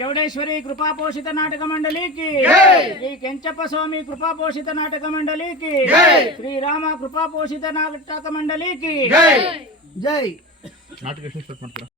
చౌడేశ్వరి కృపా పోషిత నాటక మండలికి. శ్రీ కెంచప్ప స్వామి కృపా పోషిత నాటక మండలికి. శ్రీరామ కృపా పోషిత నాటక మండలికి. జై! నాటక